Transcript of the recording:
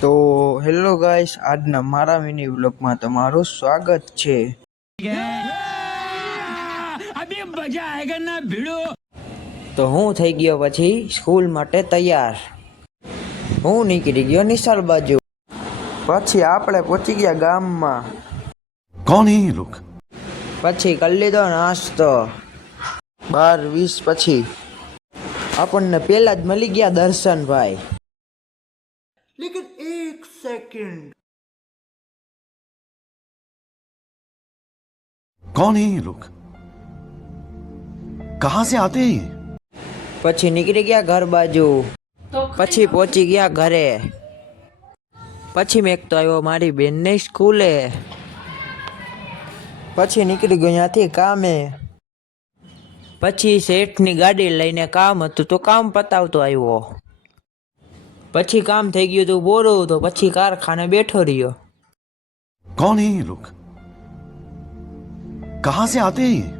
તો hello guys, આજના મારા મિની વ્લોગમાં તમારું સ્વાગત છે। તો હું થઈ ગયો પછી સ્કૂલ માટે તૈયાર। હું નીકળી ગયો નિશાળ બાજુ। પછી આપણે પહોંચી ગયા ગામમાં। कौन है ये लोग? પછી કરી લીધો નાસ્તો। 12:20 પછી આપણને પેલા જ મળી ગયા દર્શનભાઈ। લેકિન એક સેકન્ડ, कौन है ये लोग? कहाँ से आते हैं ये? પછી નીકળી ગયા ઘર બાજુ। પછી પહોંચી ગયા ઘરે। પછી મેં એક તો આવ્યો મારી બેનની સ્કૂલે। પછી નીકળી ગયો ત્યાંથી કામે। પછી શેઠની ગાડી લઈને કામ હતું તો કામ પતાવતો આવ્યો। પછી કામ થઈ ગયું તો બોરું તો પછી કારખાને બેઠો રહ્યો। कौन है ये लोग? कहाँ से आते हैं ये?